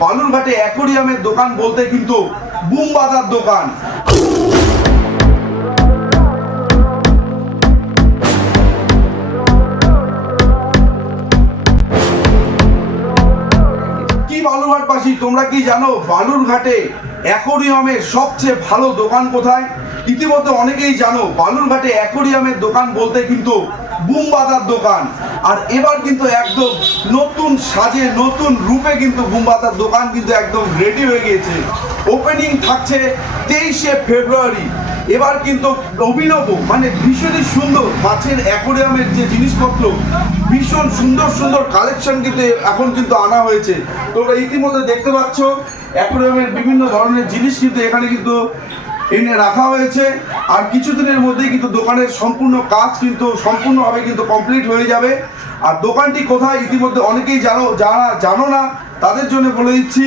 বালুরঘাটে অ্যাকোরিয়ামের দোকান বলতে কিন্তু বুম বাঁধার দোকান। কি বালুরঘাটবাসী, তোমরা কি জানো বালুরঘাটে অ্যাকোরিয়ামের সবচেয়ে ভালো দোকান কোথায়? ইতিমধ্যে অনেকেই জানো বালুরঘাটে অ্যাকোরিয়ামের দোকান বলতে কিন্তু বুম বাঁধার দোকান। আর এবার কিন্তু একদম নতুন সাজে নতুন রূপে কিন্তু বুম বাঁধার দোকান কিন্তু একদম রেডি হয়ে গিয়েছে। ওপেনিং থাকছে 23শে ফেব্রুয়ারি। এবার কিন্তু অভিনব মানে ভীষণই সুন্দর মাছের অ্যাকোরিয়ামের যে জিনিসপত্র, ভীষণ সুন্দর সুন্দর কালেকশন কিন্তু এখন কিন্তু আনা হয়েছে। তোমরা ইতিমধ্যে দেখতে পাচ্ছ অ্যাকোরিয়ামের বিভিন্ন ধরনের জিনিস কিন্তু এখানে কিন্তু এনে রাখা হয়েছে। আর কিছুদিনের মধ্যেই কিন্তু দোকানের সম্পূর্ণ কাজ কিন্তু সম্পূর্ণভাবে কিন্তু কমপ্লিট হয়ে যাবে। আর দোকানটি কোথায় ইতিমধ্যে অনেকেই জানো, যারা জানো না তাদের জন্য বলে দিচ্ছি,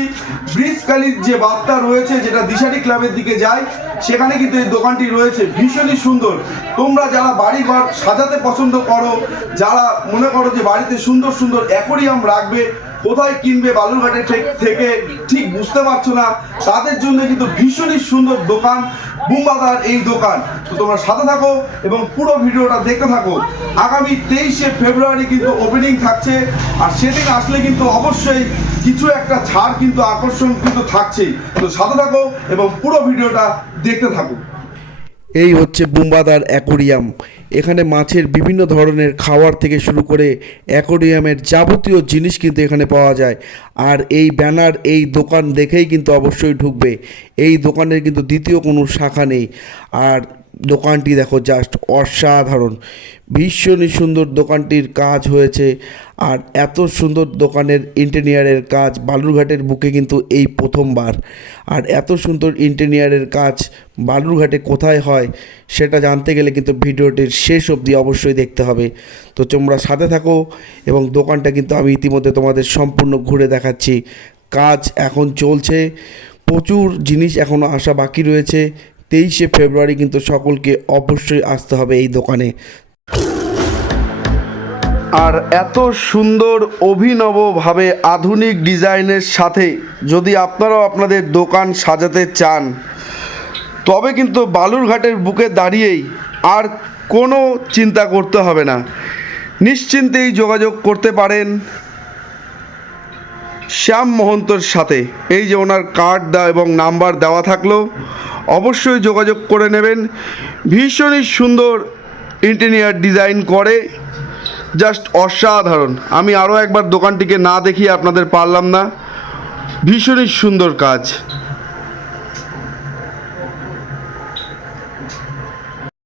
ব্রিজখালির যে বাঁধটা রয়েছে যেটা দিশারি ক্লাবের দিকে যায়, সেখানে কিন্তু এই দোকানটি রয়েছে। ভীষণই সুন্দর। তোমরা যারা বাড়ি ঘর সাজাতে পছন্দ করো, যারা মনে করো যে বাড়িতে সুন্দর সুন্দর অ্যাকোরিয়াম রাখবে, কোথায় কিনবে বালুরঘাটে থেকে ঠিক বুঝতে পারছো না, তাদের জন্য কিন্তু ভীষণই সুন্দর দোকান বুম বাঁধার এই দোকান। তো তোমরা সাথে থাকো এবং পুরো ভিডিওটা দেখতে থাকো। আগামী 23শে ফেব্রুয়ারি কিন্তু ওপেনিং থাকছে। আর সেদিন আসলে কিন্তু অবশ্যই কিছু একটা ছাড় কিন্তু আকর্ষণ কিন্তু থাকছেই। তো সাথে থাকো এবং পুরো ভিডিওটা দেখতে থাকো। এই হচ্ছে বুম বাঁধার অ্যাকোরিয়াম। এখানে মাছের বিভিন্ন ধরনের খাবার থেকে শুরু করে অ্যাকোরিয়ামের যাবতীয় জিনিস কিন্তু এখানে পাওয়া যায়। আর এই ব্যানার, এই দোকান দেখেই কিন্তু অবশ্যই ঢুকবে। এই দোকানের কিন্তু দ্বিতীয় কোনো শাখা নেই। আর দোকানটি দেখো, জাস্ট অসাধারণ, ভীষণই সুন্দর দোকানটির কাজ হয়েছে। আর এত সুন্দর দোকানের ইন্টেরিয়ারের কাজ বালুরঘাটের বুকে কিন্তু এই প্রথমবার। আর এত সুন্দর ইন্টেরিয়ারের কাজ বালুরঘাটে কোথায় হয় সেটা জানতে গেলে কিন্তু ভিডিওটির শেষ অবধি অবশ্যই দেখতে হবে। তো তোমরা সাথে থাকো এবং দোকানটা কিন্তু আমি ইতিমধ্যে তোমাদের সম্পূর্ণ ঘুরে দেখাচ্ছি। কাজ এখন চলছে, প্রচুর জিনিস এখনও আসা বাকি রয়েছে। 23শে ফেব্রুয়ারি কিন্তু সকলকে অবশ্যই আসতে হবে এই দোকানে। আর এত সুন্দর অভিনবভাবে আধুনিক ডিজাইনের সাথে যদি আপনারাও আপনাদের দোকান সাজাতে চান, তবে কিন্তু বালুরঘাটের বুকে দাঁড়িয়েই আর কোনো চিন্তা করতে হবে না। নিশ্চিন্তেই যোগাযোগ করতে পারেন শ্যাম মহন্তর সাথে। এই যে ওনার কার্ড দেওয়া এবং নাম্বার দেওয়া থাকলো, অবশ্যই যোগাযোগ করে নেবেন। ভীষণই সুন্দর ইন্টেরিয়ার ডিজাইন করে, জাস্ট অসাধারণ। আমি আরও একবার দোকানটিকে না দেখিয়ে আপনাদের পারলাম না। ভীষণই সুন্দর কাজ।